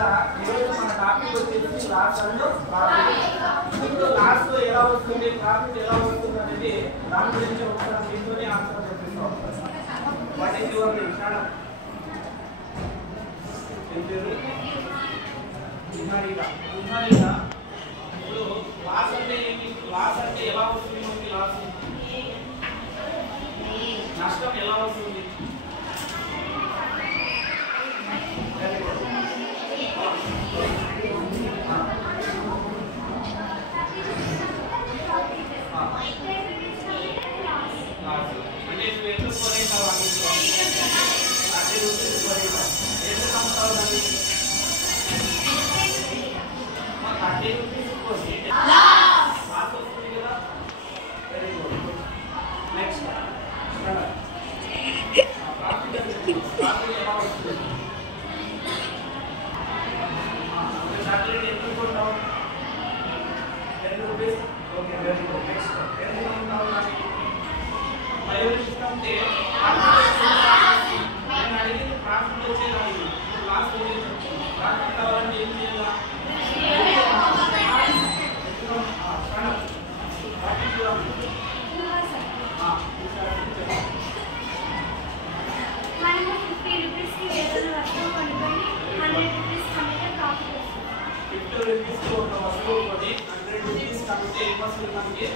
ఇలా ఈరోజు మన టాపిక్ వచ్చేసి లాస్ అండ్ ప్రాఫిట్. ఇప్పుడు లాస్ లో ఎలా వస్తుంది, ప్రాఫిట్ ఎలా వస్తుంది అనేది దాని గురించి ఒకసారి దీంతోనే ఆన్సర్ చెప్పిస్తాం. What is your name? ఇప్పుడు లాస్ అంటే ఏమి? లాస్ అంటే ఎలా వస్తుంది మనకి? లాస్ నష్టం ఎలా వస్తుంది? అంటే నువ్వు ఎందుకు కొనేసావు? అంటే ఎందుకు అమ్ముతావు దాన్ని? 30 రూపీస్ కొని లాస్ వస్తుంది కదా. Very good. నెక్స్ట్ ప్రాఫిట్ ఎలా వస్తుంది? చాక్లెట్ ఎందుకు కొంటావు? 10 rupees. Okay, very good. Next ఎందుకు అమ్ముతావు దాన్ని? అంటే నేను అడిగింది ప్రాఫిట్ వచ్చేదాన్ని, లాస్ వచ్చేది. ప్రాఫిట్ కావాలంటే ఏం చేయాలి? ఒక వస్తువు కొని 100 రూపీస్ కమితే ఏం వస్తుంది మనకి?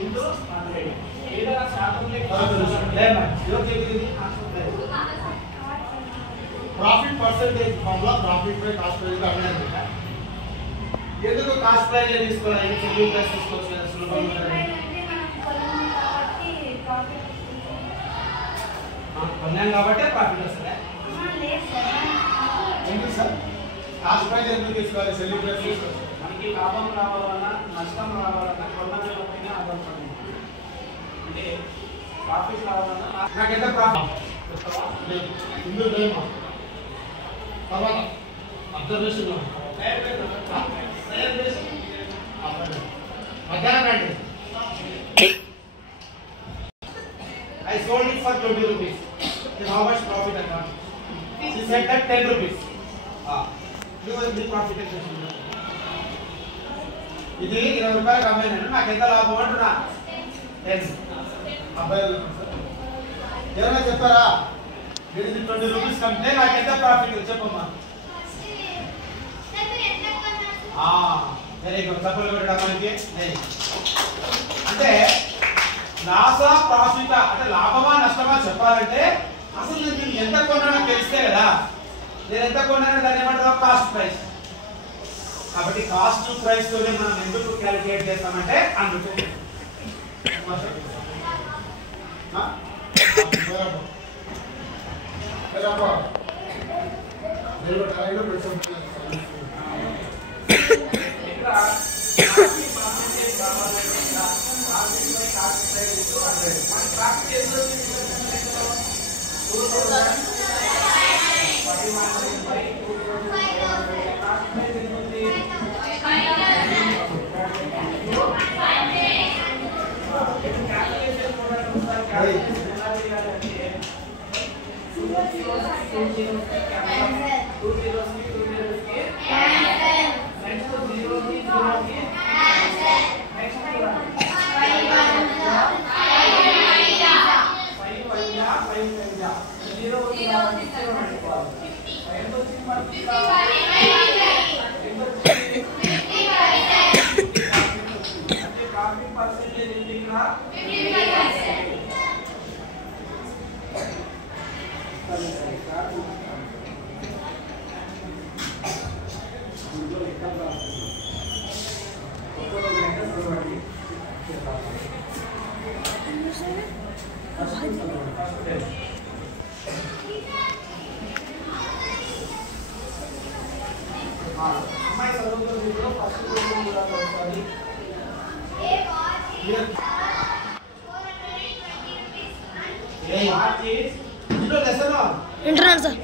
into 100 ఏదైనా శాతం profit percentage formula profit by cost price అన్నది ఎందుకు కాస్ట్ ప్రైస్ తీసుకోవాలి సెల్లింగ్ ప్రైస్ తీసుకోవచ్చు సులభంగా ఉంటుంది కొన్నాం కాబట్టి ప్రాఫిట్ వస్తుంది ఎందుకు సార్ కాస్ట్ ప్రైస్ ఎందుకు తీసుకోవాలి సెల్లింగ్ ప్రైస్ తీసుకోవచ్చు మనకి లాభం రావాలన్నా నష్టం రావాలన్నా కొన్నదే ఒకటినే ఆధారపడి అంటే ప్రాఫిట్ రావాలన్నా నాకు ఎంత ప్రాఫిట్ ఇందులో లేమా తర్వాత అబ్జర్వేషన్ మధ్యాహ్నం I sold it for 20 rupees. Then how much profit I got? She said that 10 rupees. You will be profit. ఇది 20 రూపాయలు అమ్మాను నాకు ఎంత లాభం అంటున్నా 10 అబ్బాయిలు ఎవరైనా చెప్పారా ఇది 20 రూపీస్ కంటే నాకు ఎంత ప్రాఫిట్ చెప్పమ్మా వెరీ గుడ్ సపోర్ట్ పెట్టడానికి అంటే లాసా ప్రాఫిట్ అంటే లాభమా నష్టమా చెప్పాలంటే అసలు నేను ఎంత కొన్నానో తెలిస్తే కదా నేను ఎంత కొన్నానో దాన్ని ఏమంటారు కాస్ట్ ప్రైస్ కాబట్టి కాస్ట్ ప్రైస్ తోనే మనం ఎందుకు క్యాలిక్యులేట్ చేస్తామంటే అందుకు Internet sir.